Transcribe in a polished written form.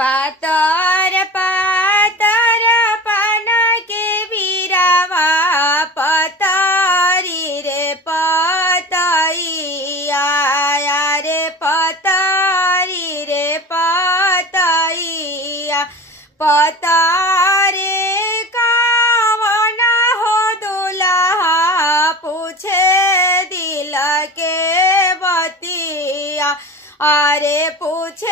पातर पातर पान के वीरावा पतरी रे पतैया रे पतरी रे पतैया पतारे कावन हो दुल्हा पूछे दिल के बतिया अरे पूछे